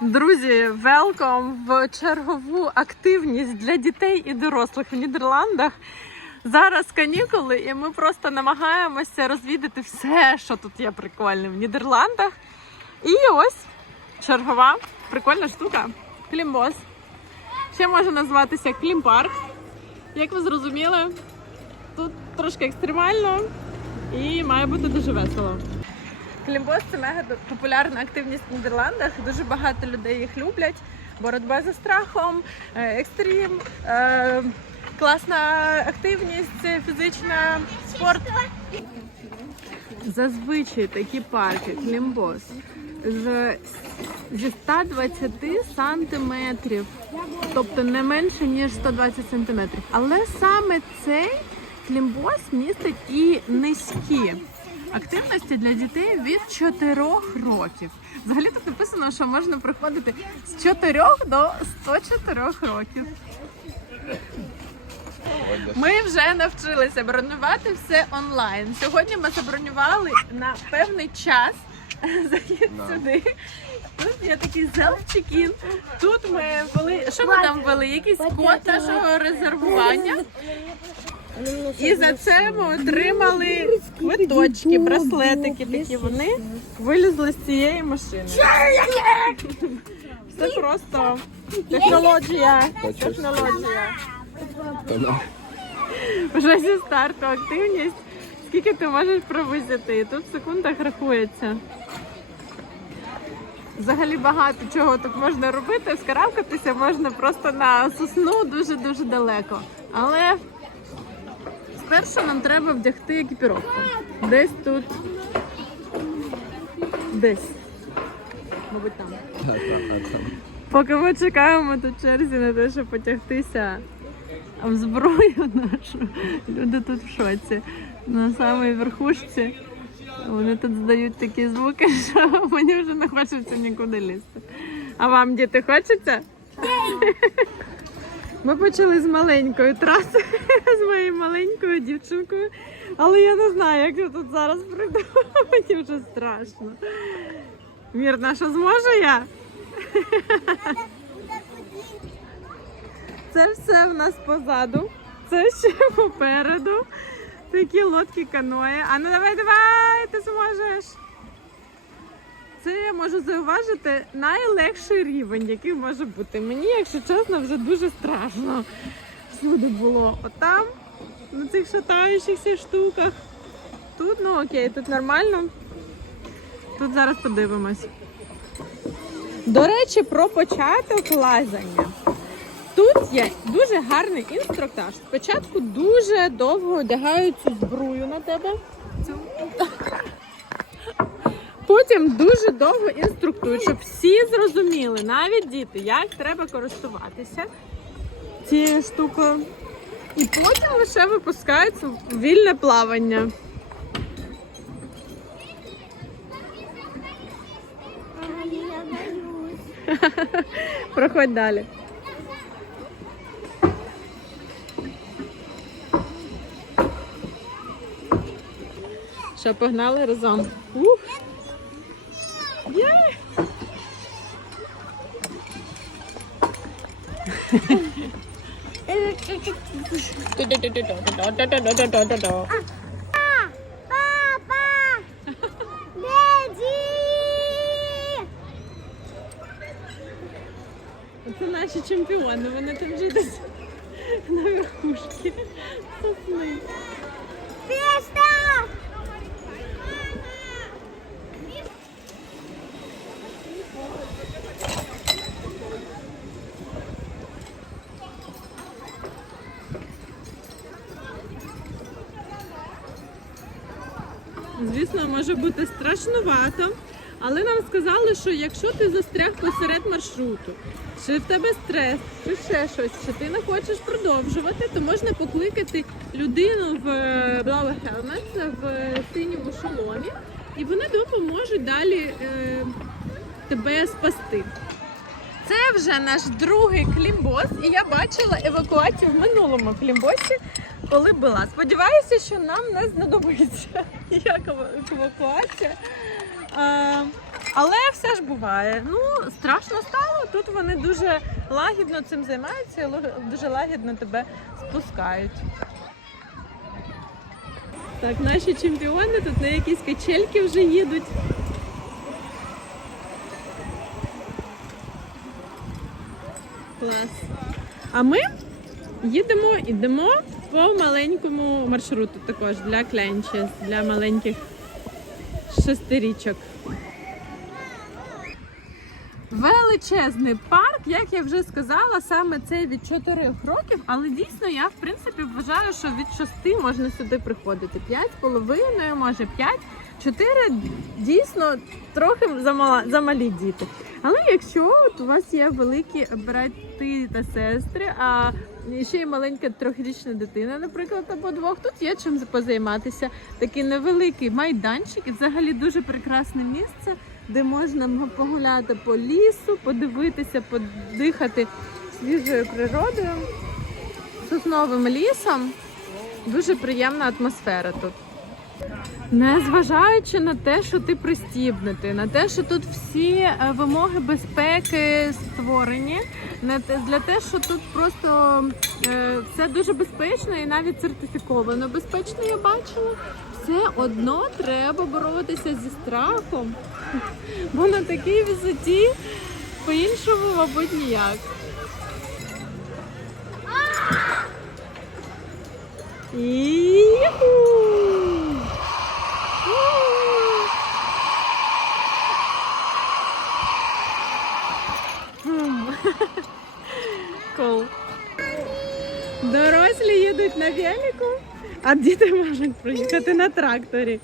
Друзі, велком в чергову активність для дітей і дорослих в Нідерландах. Зараз канікули, і ми просто намагаємося розвідати все, що тут є прикольне в Нідерландах. І ось чергова прикольна штука Клімбос. Ще може називатися Клімпарк. Як ви зрозуміли, тут трошки екстремально і має бути дуже весело. Клімбос це мега популярна активність в Нідерландах. Дуже багато людей їх люблять. Боротьба зі страхом, е, екстрім, е, класна активність, фізична спорт. Зазвичай такі парки Клімбос з зі 120 сантиметрів, тобто не менше ніж 120 сантиметрів. Але саме цей клімбос містить і низькі активності для дітей від 4 років. Взагалі тут написано, що можна приходити з 4 до 104 років. Ми вже навчилися бронювати все онлайн. Сьогодні ми забронювали на певний час. Захід сюди. Тут є такий self-check-in. Тут ми ввели. Що ми там ввели? Якийсь код нашого резервування. І за це ми отримали квиточки, браслетики такі. Вони вилізли з цієї машини. Це просто технологія. Технологія. Вже зі старту активність. Скільки ти можеш провисити? І тут в секундах рахується. Взагалі багато чого тут можна робити. Скарабкатися можна просто на сосну дуже-дуже далеко. Але спершу нам треба вдягти екіпіровку. Десь тут. Десь. Мабуть, там. Поки ми чекаємо тут черзі на те, щоб потягтися в зброю нашу, люди тут в шоці. На самій верхушці вони тут здають такі звуки, що мені вже не хочеться нікуди лізти. А вам, діти, хочеться? Ми почали з маленької траси, з моєю маленькою дівчинкою. Але я не знаю, як я тут зараз прийду. Мені вже страшно. Мірна, що зможу я? Це все в нас позаду, це ще попереду. Такі лодки каної. А ну давай, давай, ти зможеш. Це я можу зауважити найлегший рівень, який може бути. Мені, якщо чесно, вже дуже страшно. Всюди було. Отам, на цих шатаючихся штуках. Тут, ну окей, тут нормально. Тут зараз подивимось. До речі, про початок лазання. Тут є дуже гарний інструктаж. Спочатку дуже довго одягають цю збрую на тебе. Цю. Потім дуже довго інструктують, щоб всі зрозуміли, навіть діти, як треба користуватися цією штукою. І потім лише випускаються вільне плавання. Проходь далі. Що, погнали разом? Ух! Папа! Леді! Це наші чемпіони, вони там вже десь на верхушці сосни. Феста! Звісно, може бути страшнувато, але нам сказали, що якщо ти застряг посеред маршруту, чи в тебе стрес, чи ще щось, чи ти не хочеш продовжувати, то можна покликати людину в е, Blauwe Helmet, в синьому шоломі, і вони допоможуть далі е, тебе спасти. Це вже наш другий клімбос, і я бачила евакуацію в минулому клімбосі, коли була. Сподіваюся, що нам не знадобиться ніяка евакуація. А, Але все ж буває. Ну, страшно стало. Тут вони дуже лагідно цим займаються, дуже лагідно тебе спускають. Так, наші чемпіони тут на якісь качельки вже їдуть. Клас. А ми їдемо, йдемо по маленькому маршруту також для кленчес, для маленьких шестирічок. Величезний парк, як я вже сказала, саме цей від 4 років, але дійсно я в принципі вважаю, що від 6 можна сюди приходити. 5,5, може 5, 4 дійсно трохи замала, замалі діти. Але якщо от у вас є великі брати та сестри, а ще й маленька трьохрічна дитина, наприклад, або двох, тут є чим позайматися. Такий невеликий майданчик і взагалі дуже прекрасне місце, де можна погуляти по лісу, подивитися, подихати свіжою природою, сосновим лісом. Дуже приємна атмосфера тут. Незважаючи на те, що ти пристібнутий, на те, що тут всі е, вимоги безпеки створені, для те, що тут просто е, все дуже безпечно і навіть сертифіковано безпечно, я бачила. Все одно треба боротися зі страхом, бо на такій висоті по-іншому, мабуть, ніяк. Іху! Кол. Дорослі їдуть на велику, а діти можуть проїхати на тракторі.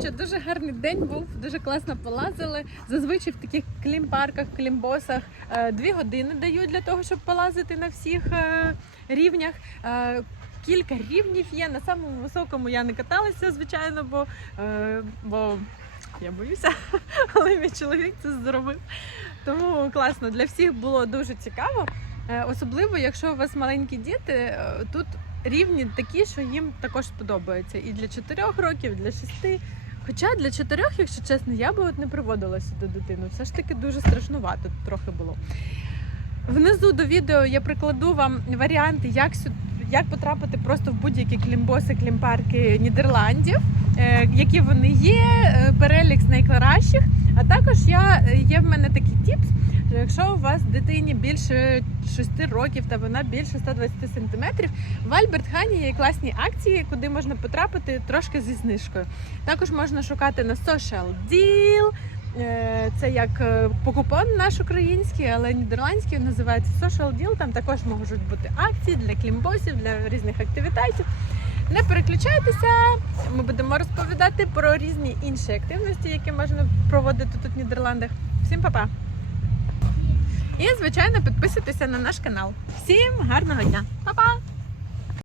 Підсумовуючи, дуже гарний день був, дуже класно полазили. Зазвичай в таких клімпарках, клімбосах е, дві години дають для того, щоб полазити на всіх е, рівнях. Е, Кілька рівнів є. На самому високому я не каталася, звичайно, бо, бо я боюся, але мій чоловік це зробив. Тому класно для всіх було дуже цікаво. Особливо, якщо у вас маленькі діти, тут рівні такі, що їм також сподобаються. І для 4 років, і для 6. Хоча для чотирьох, якщо чесно, я би от не приводила сюди дитину. Все ж таки дуже страшнувато трохи було. Внизу до відео я прикладу вам варіанти, як сюди. Як потрапити просто в будь-які клімбоси, клімпарки Нідерландів, які вони є, е, перелік з найкращих. А також я є в мене такий тіпс, що якщо у вас дитині більше 6 років та вона більше 120 сантиметрів, в Альберт Хані є класні акції, куди можна потрапити трошки зі знижкою. Також можна шукати на Social Deal. Е, Це як е, покупон наш український, але нідерландський називається Social Deal. Там також можуть бути акції для клімбосів, для різних активітетів. Не переключайтеся, ми будемо розповідати про різні інші активності, які можна проводити тут в Нідерландах. Всім па-па! І, звичайно, підписуйтеся на наш канал. Всім гарного дня! Па-па!